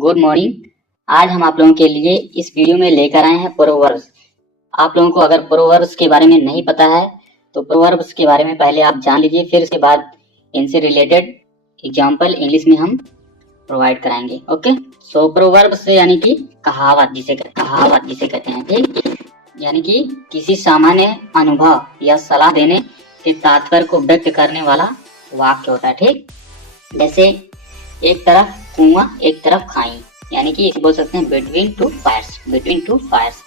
Good morning. आज हम आप लोगों के लिए इस वीडियो में लेकर आए हैं प्रोवर्ब्स। आप लोगों को अगर प्रोवर्ब्स के बारे में नहीं पता है तो प्रोवर्ब्स के बारे में पहले आप जान लीजिए, फिर उसके बाद इनसे रिलेटेड एग्जाम्पल इंग्लिश में हम प्रोवाइड कराएंगे। ओके, सो प्रोवर्ब्स यानी कि कहावत जिसे कहते हैं, ठीक। यानी कि किसी सामान्य अनुभव या सलाह देने के तात्पर्य को व्यक्त करने वाला वाक्य होता है, ठीक। जैसे एक तरफ कुआं एक तरफ खाई, यानी कि बोल सकते हैं बिटवीन टू फायर्स।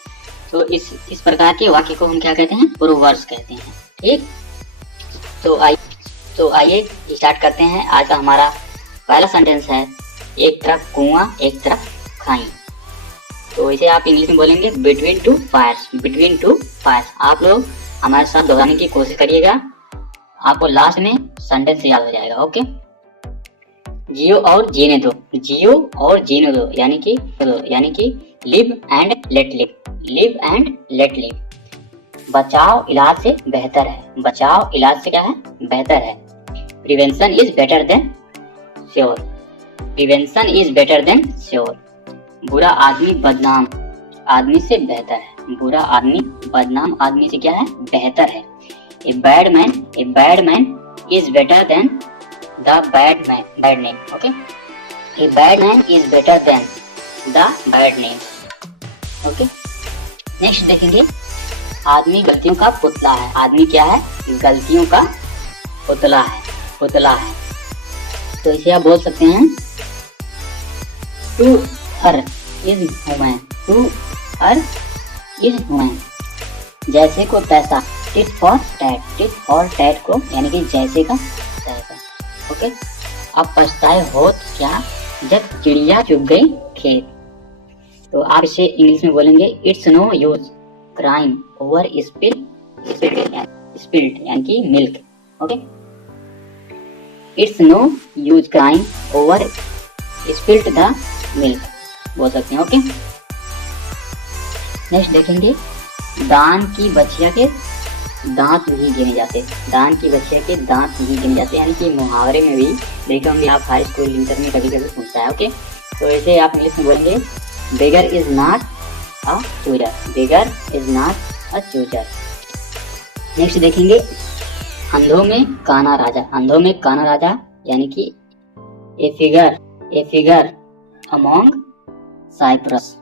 तो इस प्रकार के वाक्य को हम क्या कहते हैं? प्रोवर्ब्स कहते हैं, ठीक। तो आइए स्टार्ट करते हैं। आज का हमारा पहला सेंटेंस है एक तरफ कुआं एक तरफ खाई। तो इसे आप इंग्लिश में बोलेंगे बिटवीन टू फायर्स। आप लोग हमारे साथ दोहराने की कोशिश करिएगा, आपको लास्ट में सेंटेंस याद हो जाएगा। ओके, जियो और जीने दो, यानी कि लिव एंड लेट लिव। बचाव इलाज से बेहतर है, बेहतर है। Prevention is better than sure. बुरा आदमी बदनाम आदमी से बेहतर है, बुरा आदमी बदनाम आदमी से क्या है? बेहतर है। A bad man is better than the bad name. Okay, a bad man is better than the bad name. Okay, next देखेंगे आदमी गलतियों का पुतला है। आदमी क्या है? गलतियों का पुतला है। तो इसे आप बोल सकते हैं टू हर इज ह्यूमन। जैसे को तैसा, टिट फॉर टैट को यानी कि जैसे का तैसा। ओके, अब पछताए होत क्या जब चिड़िया चुग गई खेत। तो आप इसे इंग्लिश में बोलेंगे it's no use crying over spilled यानी कि milk. Okay, it's no use crying over spilled the milk बोल सकते हैं। ओके, नेक्स्ट देखेंगे दान की बछिया के दांत नहीं गिने जाते, यानी कि मुहावरे में भी देखे होंगे आप, हाई स्कूल इंटर में कभी पूछता है। ओके, तो ऐसे आप इंग्लिश में बोलेंगे beggar is not a chooser. Next देखेंगे अंधों में काना राजा, यानी कि a figure among ciphers.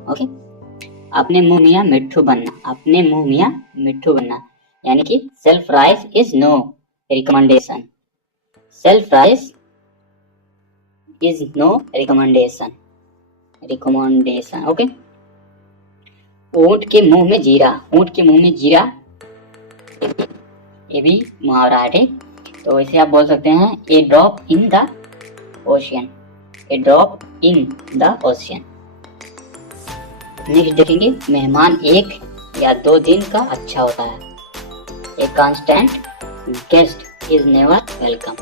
Okay, अपने मुंह मियाँ मिट्ठू बनना, यानी कि self praise is no recommendation. Okay, ऊंट के मुंह में जीरा, ये भी मुहावरा है, ठीक। तो इसे आप बोल सकते हैं a drop in the ocean. Next देखेंगे मेहमान एक या 2 दिन का अच्छा होता है। A constant guest is never welcome.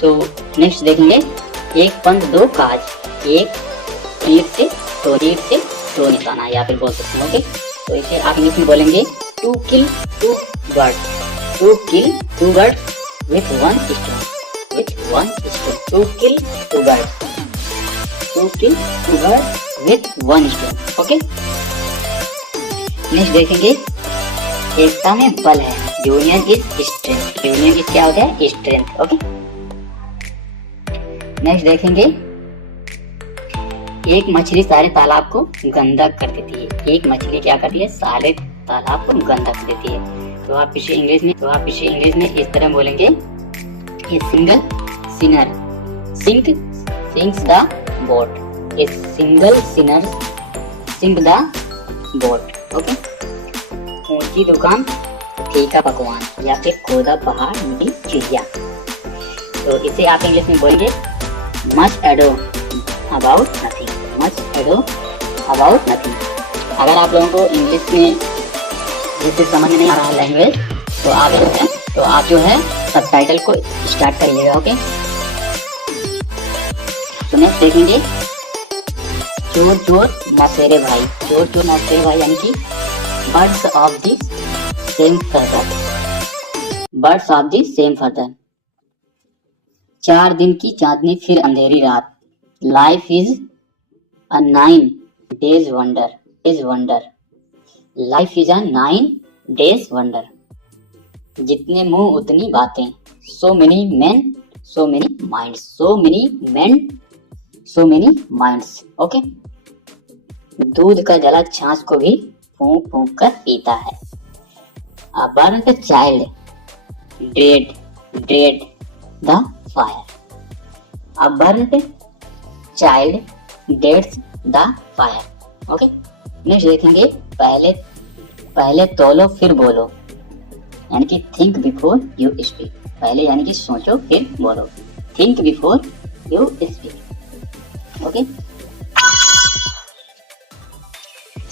So next देखेंगे एक पंथ 2 काज, एक तीर से दो निशाना, या फिर बोल सकते हैं। ओके, तो इसे आप इंग्लिश में बोलेंगे to kill two birds with one stone. To kill two birds with one stone. Okay, next देखेंगे एकता में बल है, यूनियन इज स्ट्रेंथ। क्या होता है? स्ट्रेंथ। ओके, नेक्स्ट देखेंगे एक मछली सारे तालाब को गंदा कर देती है। एक मछली क्या करती है? सारे तालाब को गंदा कर देती है। तो आप इसे इंग्लिश में इस तरह बोलेंगे A single sinner sinks the boat. A single sinner sink the boat. Okay. ऊंची दुकान फीका पकवान, या फिर खोदा पहाड़ मीठी चिड़िया। तो इसे आप इंग्लिश में बोलेंगे much ado about nothing। अगर आप लोगों को इंग्लिश में जिससे समझ नहीं आ रहा लैंग्वेज, तो आप जो है सबटाइटल को स्टार्ट करिएगा। ओके, तो नेक्स्ट देखेंगे चोर मौसेरे भाई, यानी कि birds of the same feather. Birds of the same further. 4 दिन की चांदनी फिर अंधेरी रात। Life is a 9 days wonder is wonder. Life is a 9 days wonder. जितने मुंह उतनी बातें। So many main so many minds. So many main so many minds. Okay. दूध का जला छाछ को भी फूंक फूंक कर पीता है। A burned child dread dread the fire. A burned child dreads the fire. Okay. Next देखेंगे, पहले तोलो फिर बोलो, यानी कि थिंक बिफोर यू स्पीक। पहले यानी कि सोचो फिर बोलो, think before you speak. Okay.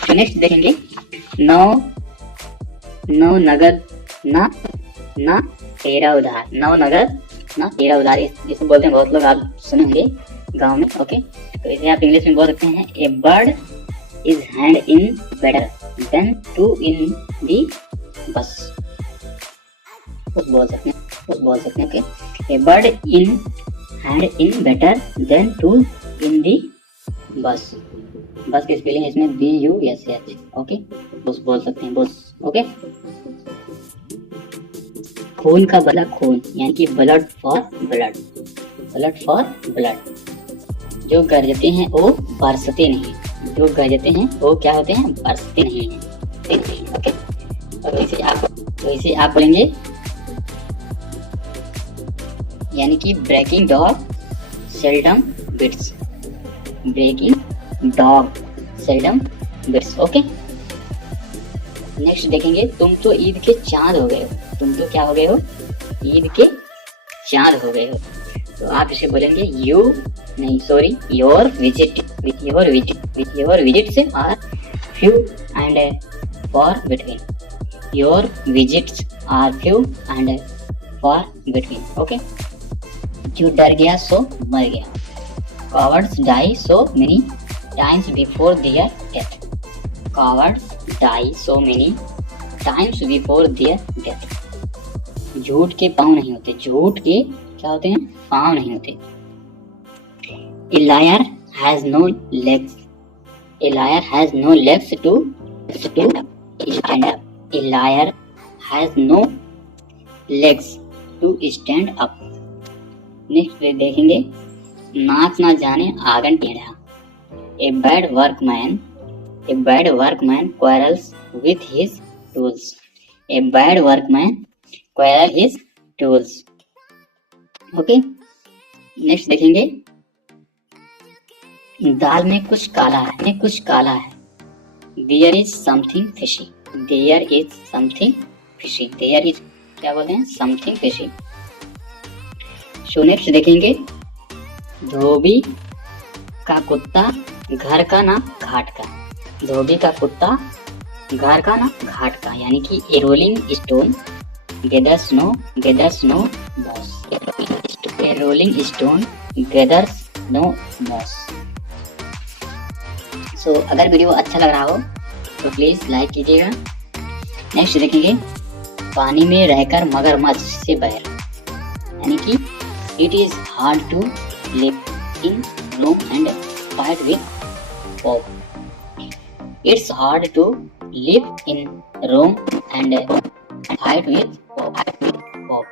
तो नेक्स्ट देखेंगे, नौ नगद ना तेरा उधार। नौ नगद ना तेरा उधार, इसको बोलते हैं, बहुत लोग आप सुने होंगे गांव में। ओके। तो इसे आप इंग्लिश में बोल सकते हैं, a bird is hand in better than two in the bush. बोल सकते हैं। ओके। A bird in hand in better than two in the bush. बस की स्पेलिंग इसमें BUSH। ओके। बस बोल सकते हैं, बस। ओके। खून का बदला खून, यानी कि blood for blood. Blood for blood. जो गरजते हैं वो बरसते नहीं। जो गरजते हैं वो क्या होते हैं? बरसते नहीं है। ओके। तो इसे आप बोलेंगे, यानी कि breaking dog seldom bites. Breaking dog seldom bites. Okay. Next देखेंगे, तुम तो ईद के चांद हो गए हो। तुम तो क्या हो गए हो? ईद के चांद हो गए हो। तो आप इसे बोलेंगे your visits are few and far between. Your visits are few and far between. Okay. जो डर गया सो मर गया। Cowards die so many times before their death. Cowards die so many times before their death. झूठ के पाँव नहीं होते। झूठ के क्या होते हैं? पाँव नहीं होते। A liar has no legs. A liar has no legs to stand up. A liar has no legs to stand up. Next देखेंगे, नाच ना जाने आंगन टेढ़ा। A bad workman quarrels with his tools. A bad workman quarrels his tools. Okay. Next देखेंगे, दाल में कुछ काला है। There is something fishy. There is something fishy. There is क्या बोलते हैं? Something fishy. सो नेक्स्ट देखेंगे, धोबी का कुत्ता घर का ना घाट का। धोबी का कुत्ता घर का ना घाट का, यानी कि a rolling stone gathers no moss. A rolling stone gathers no moss. So अगर वीडियो अच्छा लग रहा हो तो प्लीज लाइक कीजिएगा। नेक्स्ट देखेंगे, पानी में रहकर मगरमच्छ से बैर, यानी कि it is hard to live in Rome and fight with pope. It's hard to live in Rome and fight with pope.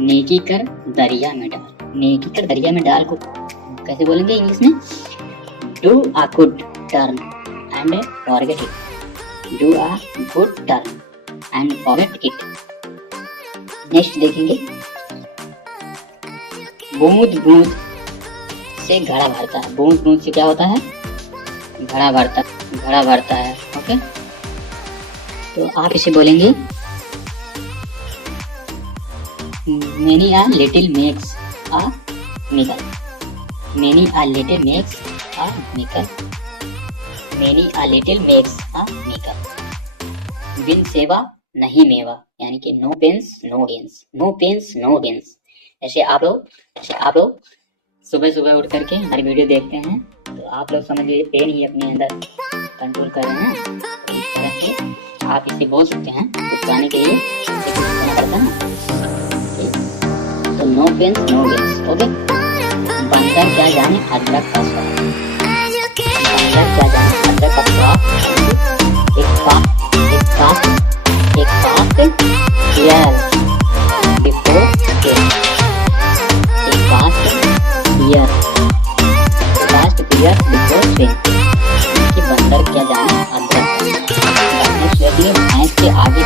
नेकी कर दरिया में डाल। नेकी कर दरिया में डाल को कैसे बोलेंगे इंग्लिश में? Do a good turn and forget it. Do a good turn and forget it. Next देखेंगे, बूंद बूंद से घड़ा भरता है। बूंद बूंद से क्या होता है? घड़ा भरता है। ओके। तो आप इसे बोलेंगे, many a little makes a miracle. Many a little makes a miracle. Many a little makes a miracle. बिन सेवा नहीं मेवा, यानी कि no pains no gains. No pains no gains. ऐसे आप लोग सुबह सुबह उठ करके हमारी वीडियो देखते हैं तो आप लोग समझ लीजिए पेन ही अपने अंदर कंट्रोल कर रहे हैं। इस तरह से आप इसे बोल सकते हैं, कुछ गाने के लिए कुछ करना पड़ता है ना। तो no pains no games, okay. बंदर क्या जाने अदरक का स्वाद, बंदर क्या जाने अदरक का स्वाद। एक फास्ट हियर बिफोर पेन, एक फास्ट हियर बिफोर पेन, कि बंदर क्या जाने अदरक। भैंस के आगे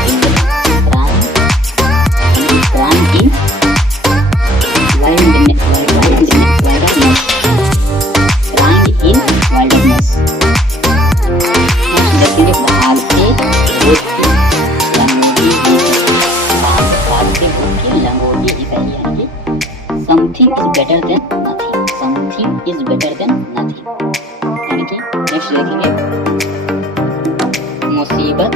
क्राइम इन वाइल्डनेस। नेक्स्ट देखेंगे भागते भूखे लंगोटी इकाई, यानी कि something is better than nothing, something is better than nothing, यानी कि नेक्स्ट देखेंगे मुसीबत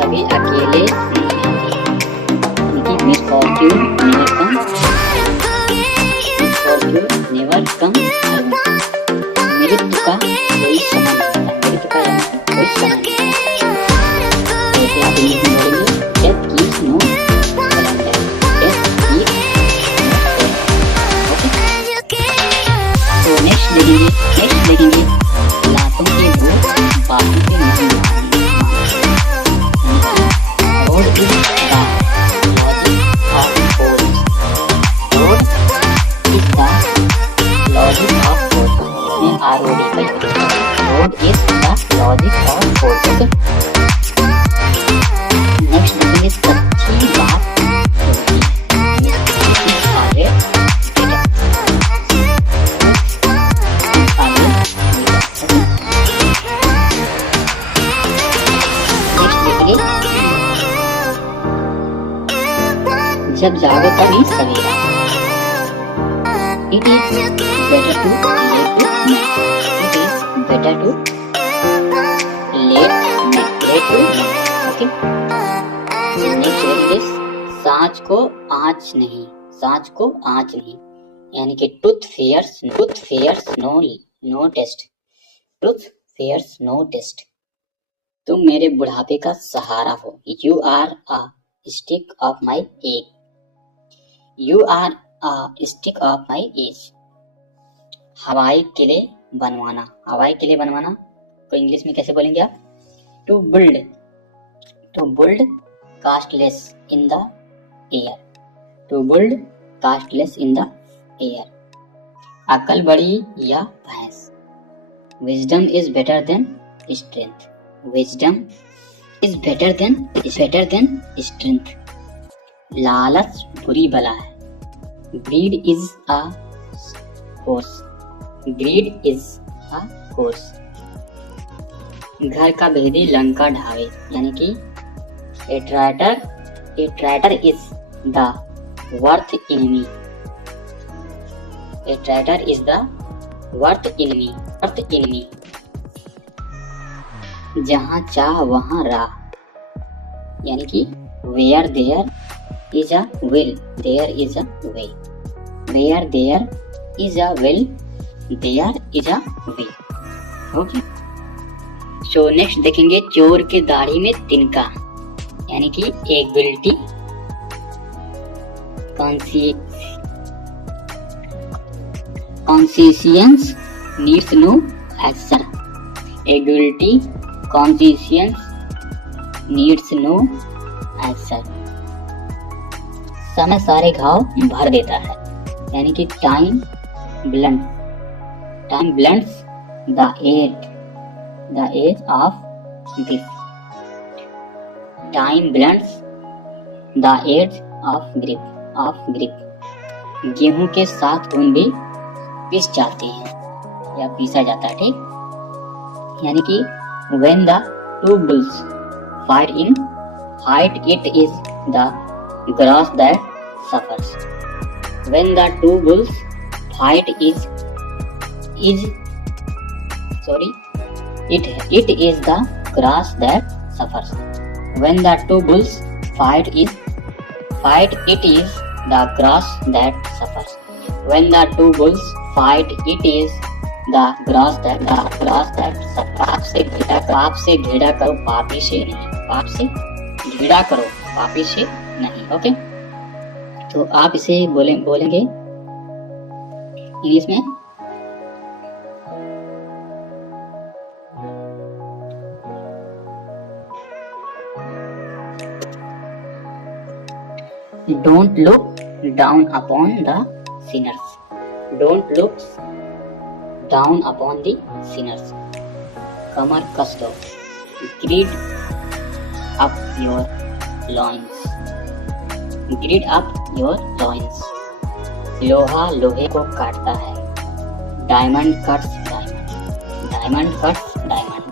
कभी अकेले नहीं आती, यानी कि मिसफॉर्च्यून नेवर कम alone। मृत्यु का कोई समय नहीं, मृत्यु का कोई समय नहीं। जैसे आप इंग्लिश में बोलेंगे death keeps no calendar, death keeps no calendar, okay. तो नेक्स्ट देखेंगे लातों के भूत बातों के नहीं मानते। Rod is the logic of force, rod is the logic of force में ROD का rod is the logic of force, okay. Next देखेंगे सच्ची बात होती है, जब जागो तभी सवेरा। It is better to late to night. It is better to late to night. Okay. Next is सांच को आँच नहीं, सांच को आँच नहीं, यानी कि truth fears no test, truth fears no test। तुम मेरे बुढ़ापे का सहारा हो। You are a stick of my age, you are a stick of my age। हवाई किले बनवाना तो इंग्लिश में कैसे बोलेंगे आप? To build castless in the air, to build castless in the air। अकल बड़ी या भैंस, wisdom is better than strength, wisdom is better than strength। लालच बुरी बला है, greed is a curse, greed is a curse। घर का भेदी लंका ढावे, यानी कि a traitor is the worst enemy, a traitor is the worst enemy। जहाँ चाह वहाँ राह, यानी कि where there is a will there is a way, where there is a will there is a way, okay. So next देखेंगे चोर के दाढ़ी में तिनका, यानी कि एक guilty conscience needs no action, a guilty conscience needs no action। समय सारे घाव भर देता है, यानी कि time blunts the edge of grief, time blunts the edge of grief। गेहूं के साथ खून भी पिस जाते हैं या पीसा जाता है, ठीक। यानी कि when the two bulls fight it is the grass that suffers, when the two bulls fight it is the grass that suffers, when the two bulls fight it is the grass that suffers, when the two bulls fight it is the gross that पाप से घृणा करो पापी से नहीं, पाप से घृणा करो पापी से नहीं। ओके, तो आप इसे बोलेंगे इंग्लिश में। Don't look down upon the sinners. Don't look down upon the sinners. कमर कस दो। Gird up your loins. Gird up your loins. लोहा लोहे को काटता है। Diamond cuts diamond. Diamond cuts diamond.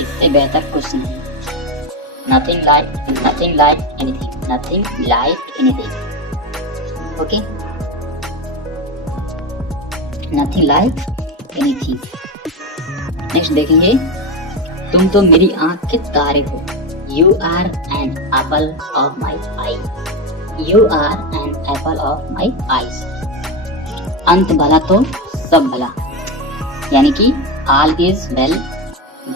इससे बेहतर कुछ नहीं। Nothing like anything. Nothing like anything. Okay? Nothing like anything. Next देखेंगे, तुम तो मेरी आँख के तारे हो। You are an apple of my eye. You are an apple of my eyes. अंत भला तो सब भला, यानी कि all is well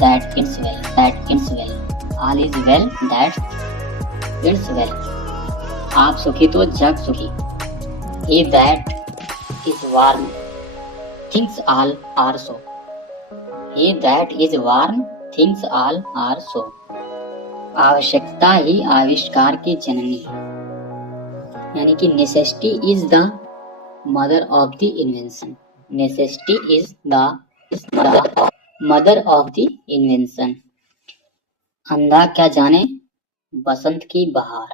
that ends well. That ends well. All is well that ends well. आप सुखी तो जग सुखी। He that is warm thinks all are so. He that is warm thinks all are so. आवश्यकता ही आविष्कार की जननी है, यानी कि necessity is the mother of the invention. Necessity is the mother of the invention. अंधा क्या जाने बसंत की बहार।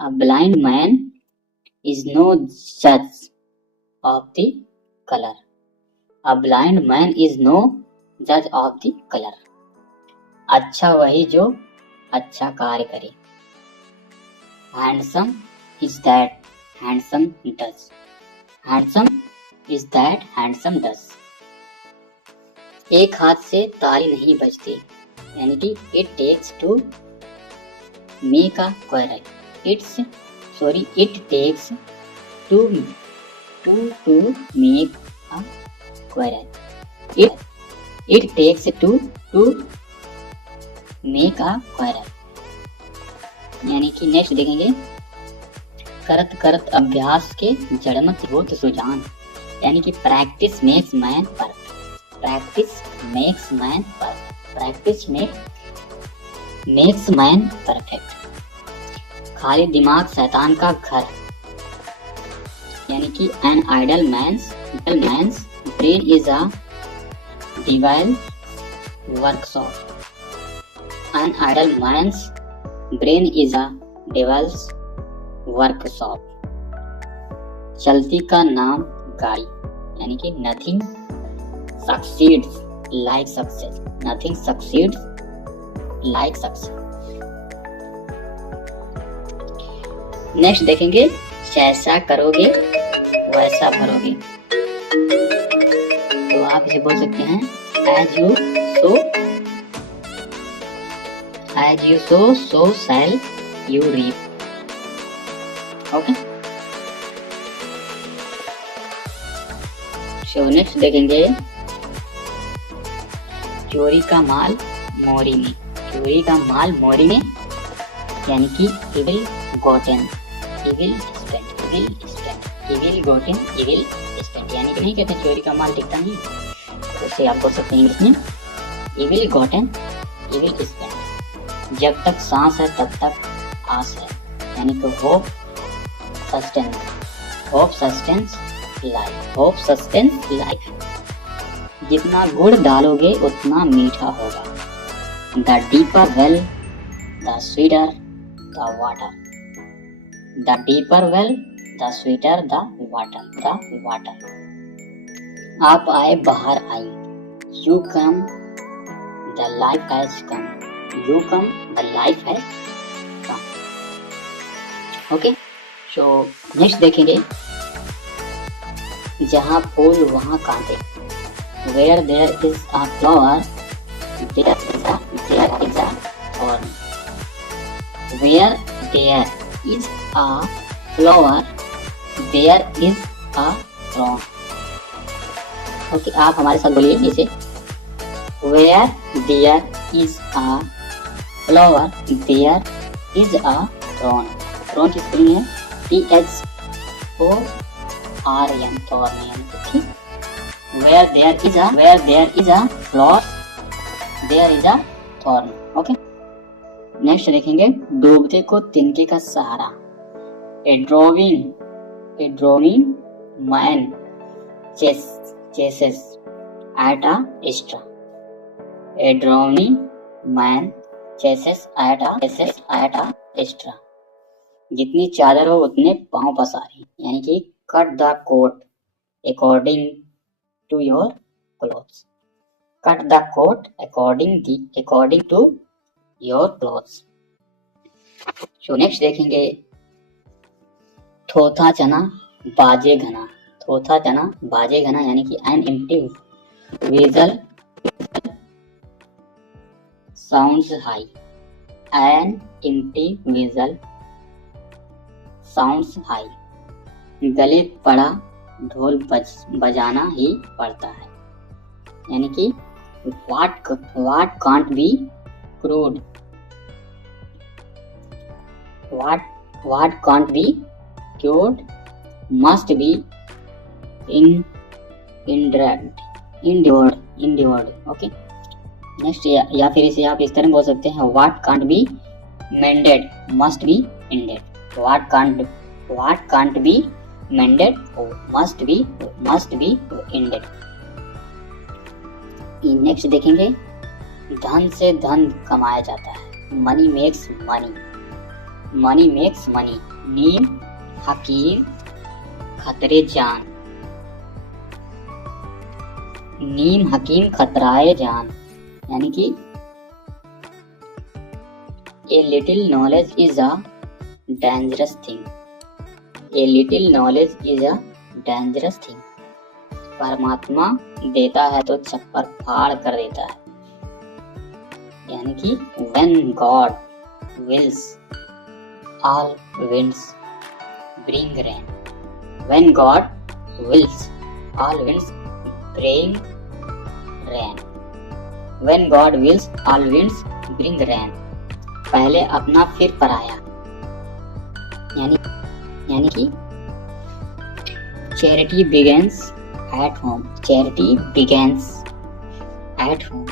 A blind man is no judge of the color. A blind man is no judge of the color. अच्छा वही जो अच्छा कार्य करे। Handsome is that handsome does. Handsome is that handsome does. एक हाथ से ताली नहीं बजती, यानी कि it takes to make a quarrel. It takes to make a quarrel. It takes to make a quarrel. यानी कि नेक्स्ट देखेंगे, करत करत अभ्यास के जड़मत होत सुजान, यानी कि practice makes man perfect. Practice makes man perfect. Practice makes man perfect. खाली दिमाग शैतान का घर, यानी कि an idle man's brain is a devil workshop. An idle man's brain is a devil's workshop. चलती का नाम गाड़ी, यानी कि nothing succeeds like success. Nothing succeeds like success. Next देखेंगे, जैसा करोगे वैसा भरोगे। तो आप इसे बोल सकते हैं, as you sow, so shall you reap. Okay, so next देखेंगे, चोरी का माल मोरी में। चोरी का माल मोरी में, यानी कि evil gotten, evil gotten, evil spent, यानी कि नहीं कहते चोरी का माल टिकता नहीं, तो उसे आप बोल सकते हैं इंग्लिश में evil gotten, evil spent। जब तक सांस है तब तक आस है, यानी कि hope sustains life। जितना गुड़ डालोगे उतना मीठा होगा। The deeper well, the sweeter the water. The deeper well, the sweeter the water. आप आए बाहर आई। You come, the life has come. You come, the life has come. Okay, so next देखेंगे, जहाँ फूल वहाँ कांटे। Where there is a flower, there is a thorn. Where there is a flower, there is a thorn. Okay, आप हमारे साथ बोलिए इसे। Where there is a flower there is a thorn. Thorn की स्पेलिंग है THORN, थॉर्न। ठीक, where there is a flower there is a thorn. Okay, next देखेंगे डूबते को तिनके का सहारा। A drowning man chases at a straw. A drowning man chases at a straw. जितनी चादर हो उतने पांव पसारी, यानी कि cut the coat according to your clothes. Cut the coat according to your clothes. So next देखेंगे थोथा चना बाजे घना। थोथा चना बाजे घना, यानी कि an empty vessel sounds high. An empty vessel sounds high. गले पड़ा ढोल बजाना ही पड़ता है, यानी कि what can't be crude, what can't be cured must be endured। Okay, next या फिर इसे आप इस तरह बोल सकते हैं what can't be mended must be ended। what can't be mended must be ended। Next देखेंगे धन से धन कमाया जाता है। Money makes money. नीम हकीम खतरे जान। नीम हकीम खतराए जान, यानी कि a little knowledge is a dangerous thing. A little knowledge is a dangerous thing. परमात्मा देता है तो छप्पर फाड़ कर देता है, यानी कि when God wills all winds bring rain। when God wills all winds bring rain। when God wills all winds bring rain। पहले अपना फिर पराया, यानी कि charity begins at home। charity begins at home।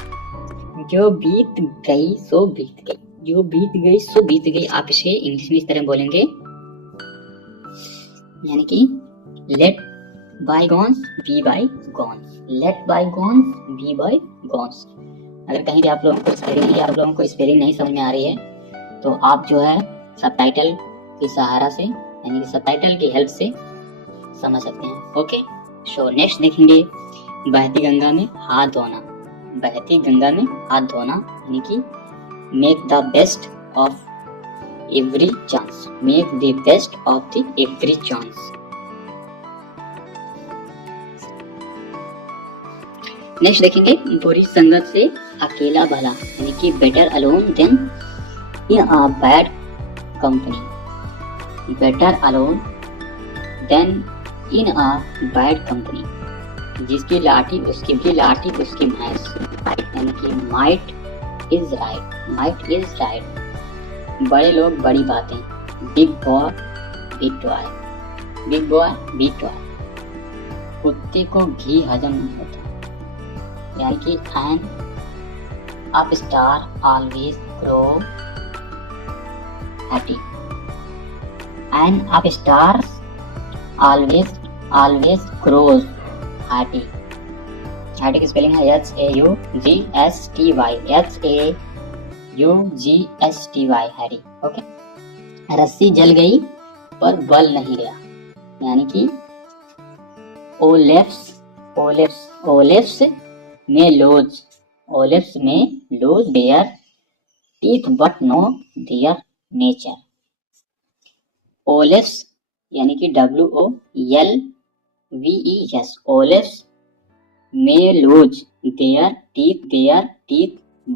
जो बीत गई सो बीत गई। जो बीत गई सो बीत गई, आप इसे इंग्लिश में इस तरह बोलेंगे, यानी कि let bygones be bygones। let bygones be bygones। अगर कहीं भी आप लोगों को स्पेलिंग नहीं समझ में आ रही है तो आप जो है सबटाइटल के सहारा से, यानी कि सबटाइटल की हेल्प से समझ सकते हैं। ओके, सो नेक्स्ट देखेंगे बहती गंगा में हाथ धोना। बहती गंगा में हाथ धोना, यानी कि make the best of every chance. Make the best of the every chance. Next देखेंगे बुरी संगत से अकेला भला, यानी कि better alone than in a bad company. Better alone than in a bad company. जिसकी लाठी उसकी भैंस, यानी कि माइट इज राइट। बड़े लोग बड़ी बातें। Big boy big toy. कुत्ते को घी हजम नहीं होता, यानी कि an upstart always grow happy. An upstart always grows happy। Happy की स्पेलिंग है HAUGSTY। HAUGSTY हैरी। ओके, रस्सी जल गई पर बल नहीं गया, यानी कि wolves may lose their teeth but no their nature. Wolves यानी कि WOLVES। Wolves may lose their teeth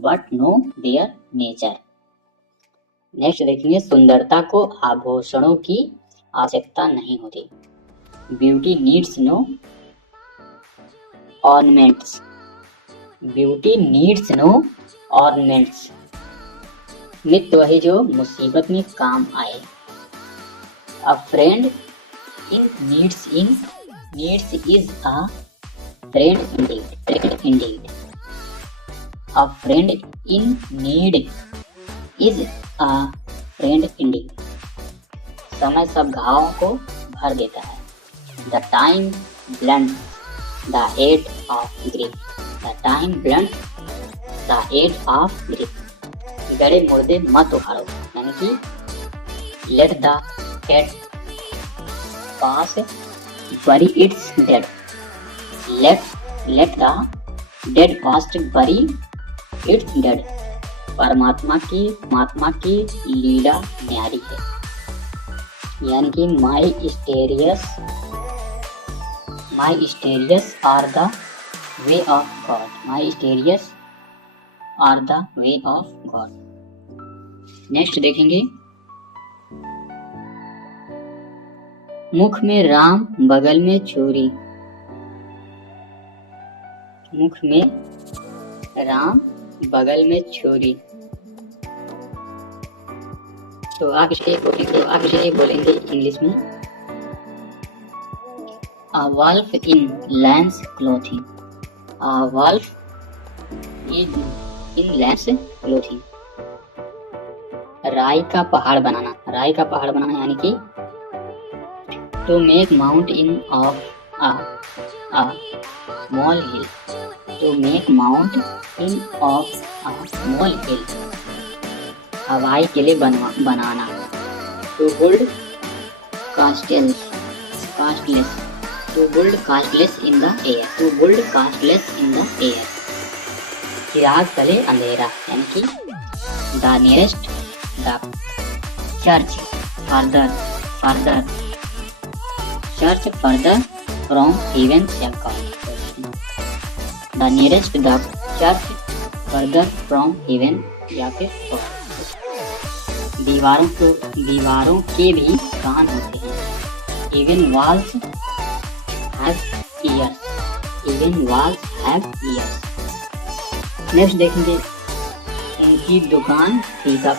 but no their nature। Next देखेंगे सुंदरता को आभूषणों की आवश्यकता नहीं होती। Beauty needs no ornaments. Beauty needs no ornaments. मित्र वही जो मुसीबत में काम आए. A friend in needs is a friend indeed. A friend in need is a friend indeed. समय सब घावों को भर देता है. The time blunts the aid of grief. The time blunts the aid of grief. गड़े मुर्दे मत उखाड़ो, यानी कि let the cat pass bury its dead. Let the dead past bury its dead. परमात्मा की लीला न्यारी है, यानी कि my mysterious are the way of God. My mysterious are the way of God. Next देखेंगे, मुख में राम बगल में छुरी. मुख में राम बगल में छुरी. तो आप इसे बोलेंगे इंग्लिश में, A wolf in lamb's clothing. A wolf in lamb's clothing. राई का पहाड़ बनाना यानी कि to make mountain of a small hill. To make mountain of a small hill. हवाई किले बनाना. To build castles. To build castles in the air. To build castles in the air. चिराग तले अंधेरा, यानी कि the nearest the church further church further from heaven shall come. The nearest the church further from heaven या फिर दीवारों के भी कान होते हैं. Even walls have ears. Even walls have ears. Next देखेंगे, उनकी दुकान फीका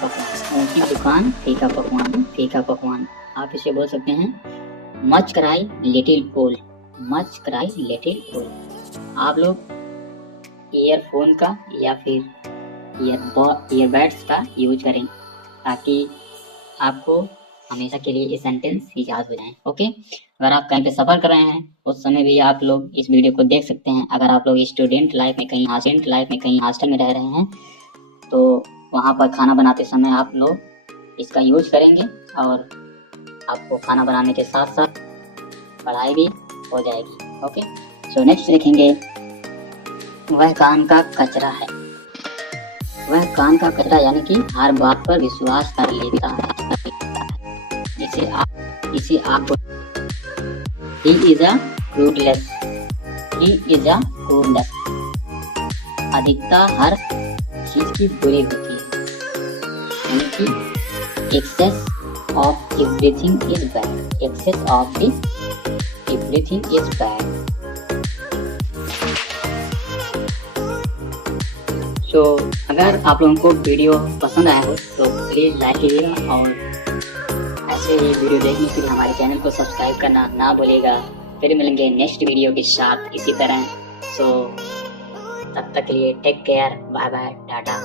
पकवान. आप इसे बोल सकते हैं मच क्राई लिटिल ओल. आप लोग ईयरफोन का या फिर ईयरबड्स का यूज करें ताकि आपको हमेशा के लिए ये सेंटेंस याद हो जाए. ओके, अगर आप कहीं पे सफर कर रहे हैं उस समय भी आप लोग इस वीडियो को देख सकते हैं. अगर आप लोग स्टूडेंट लाइफ में कहीं हॉस्टल में रह रहे हैं तो वहाँ पर खाना बनाते समय आप लोग इसका यूज करेंगे और आपको खाना बनाने के साथ साथ पढ़ाई भी हो जाएगी. ओके, सो नेक्स्ट देखेंगे, वह कान का कचरा है. वह कान का कचरा यानी कि हर बात पर विश्वास कर लेता है. इसे आप He is a fruitless. अधिकता हर चीज की बुरी होती है, यानी कि excess of everything is bad. So अगर आप लोगों को वीडियो पसंद आया हो तो प्लीज लाइक कीजिएगा और ऐसे ही वीडियो देखने के लिए हमारे चैनल को सब्सक्राइब करना ना भूलिएगा. फिर मिलेंगे नेक्स्ट वीडियो के साथ इसी तरह. सो तब तक के लिए take care. Bye bye Tata.